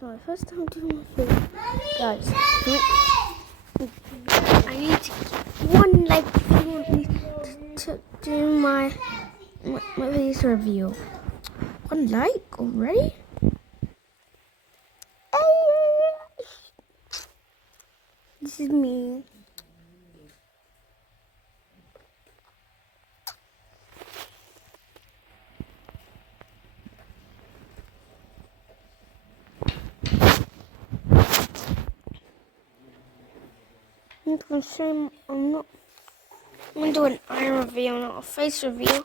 is my first time doing my video. Guys, I need to get one like if you want me to do my videos review. One like already? This is me. I'm going to show I'm going to do an eye reveal, not a face reveal.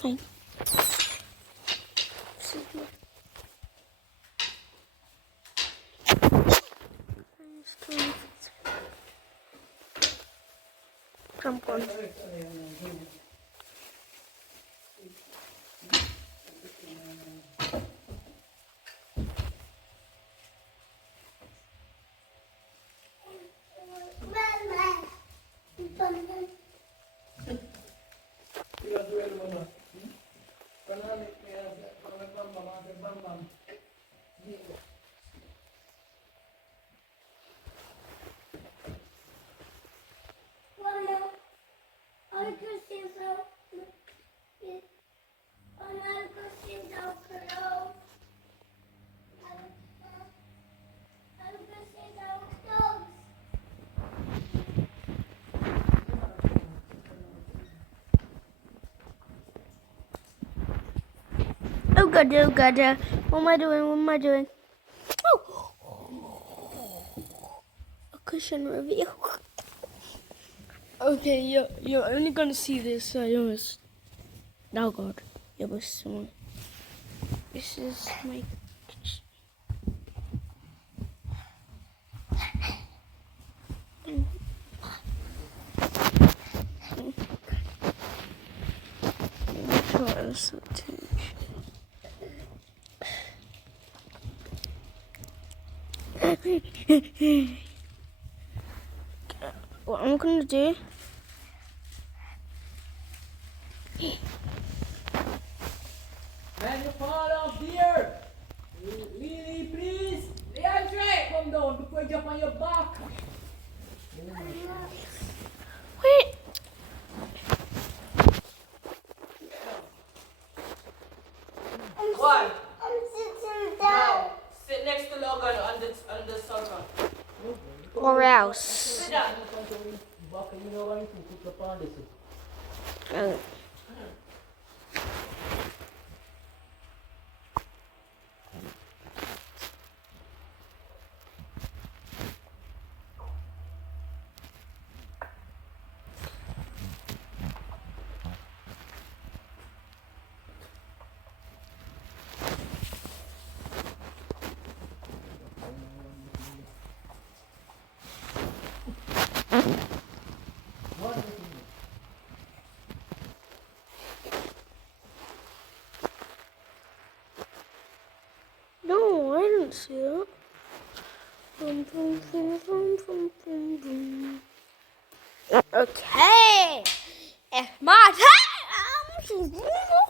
Okay. Come on. Oh god, what am I doing? Oh! A cushion reveal. Okay, you're only gonna see this, oh god, it was someone. This is my kitchen. What I'm gonna do Man, you fall off here! Really, please! Leandre, come down before you jump on your back! wait. What? I'm sitting down. Sit next to Logan on the sofa. Or else. Sit down. No, I didn't see that. Okay, it's my time.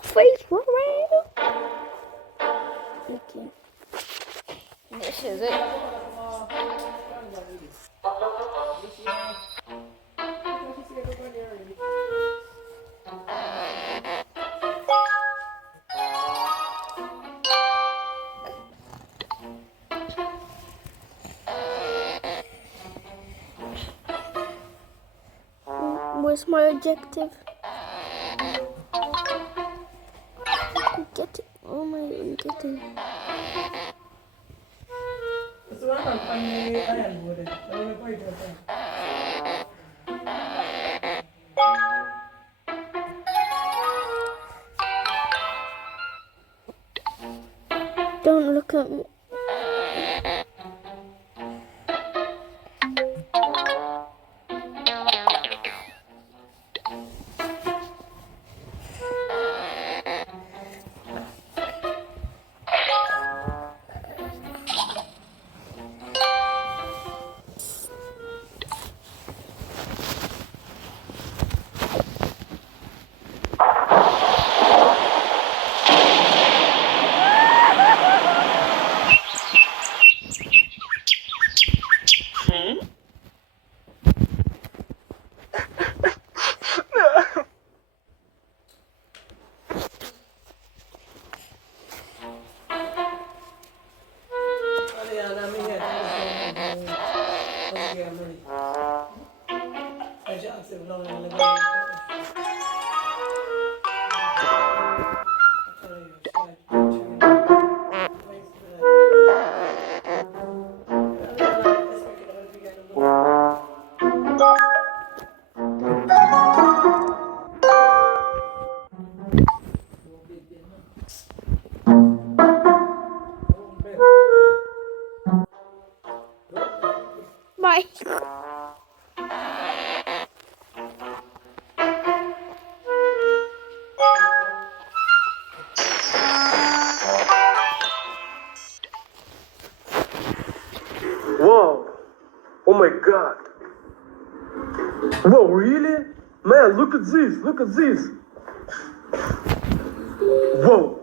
Face reveal. Okay, this is it. Where's my objective? Get it. Oh my god, get it. Don't look at me. Wow. Oh my God. Whoa, really? Man, look at this. Look at this. Whoa.